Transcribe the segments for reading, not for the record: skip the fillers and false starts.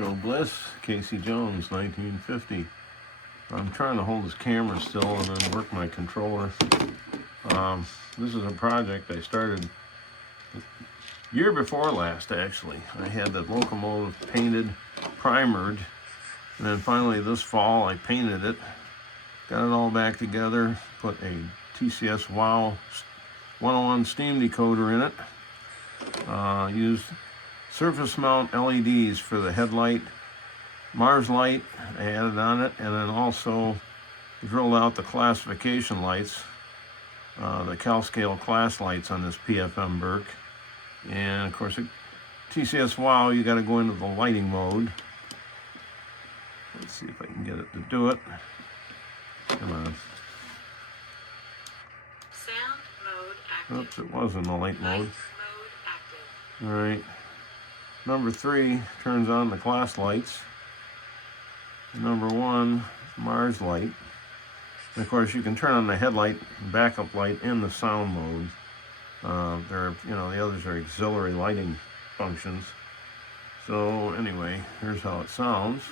Joe Bliss, Casey Jones, 1950. I'm trying to hold this camera still and then work my controller. This is a project I started year before last, actually. I had the locomotive painted, primered, and then finally this fall I painted it, got it all back together, put a TCS Wow 101 steam decoder in it, used surface mount LEDs for the headlight, Mars light I added on it, and then also drilled out the classification lights, the Polyscale class lights on this PFM Berk. And of course, at TCS Wow, you got to go into the lighting mode. Let's see if I can get it to do it. Come on. Sound mode active. Oops, it was in the light mode. Light mode active. All right. Number 3 turns on the class lights. Number 1, Mars light. And of course, you can turn on the headlight and backup light in the sound mode. The others are auxiliary lighting functions. So anyway, here's how it sounds.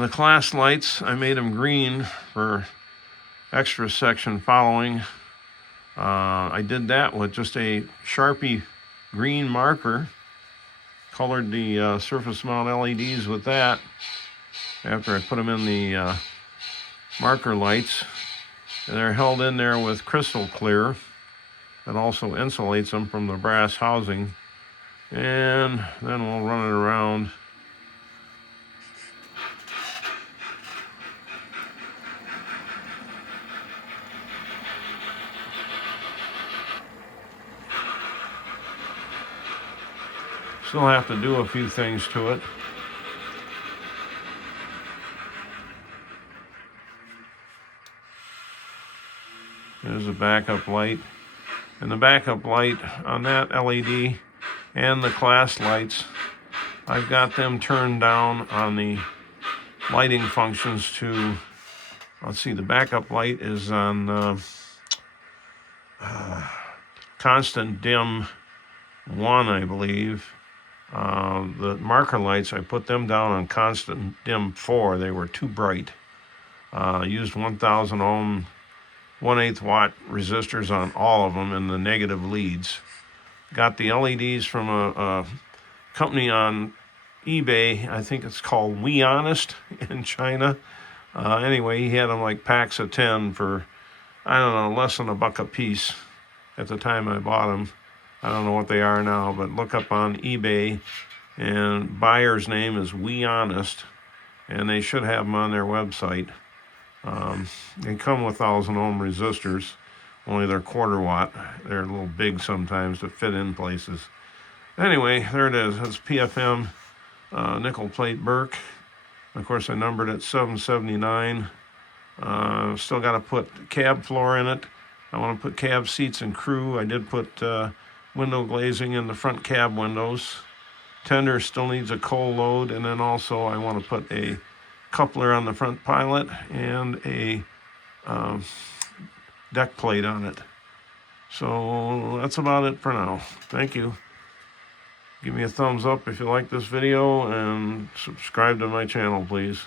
The class lights, I made them green for extra section following. I did that with just a Sharpie green marker, colored the surface mount LEDs with that after I put them in the marker lights. And they're held in there with crystal clear that also insulates them from the brass housing. And then we'll run it around. Still have to do a few things to it. There's a backup light. And the backup light on that LED and the class lights, I've got them turned down on the lighting functions to, let's see, the backup light is on constant dim 1, I believe. The marker lights, I put them down on constant dim 4. They were too bright. Used 1000 ohm, 1/8 watt resistors on all of them in the negative leads. Got the LEDs from a company on eBay. I think it's called We Honest in China. Anyway, he had them like packs of 10 for, I don't know, less than $1 a piece at the time I bought them. I don't know what they are now, but look up on eBay, and buyer's name is We Honest, and they should have them on their website. They come with 1000 ohm resistors, only they're 1/4 watt. They're a little big sometimes to fit in places. Anyway, there it is. It's PFM nickel plate Berk. Of course, I numbered it 779. Still got to put cab floor in it. I want to put cab seats and crew. I did put window glazing in the front cab windows. Tender still needs a coal load, and then also I want to put a coupler on the front pilot and a deck plate on it. So that's about it for now. Thank you. Give me a thumbs up if you like this video, and subscribe to my channel, please.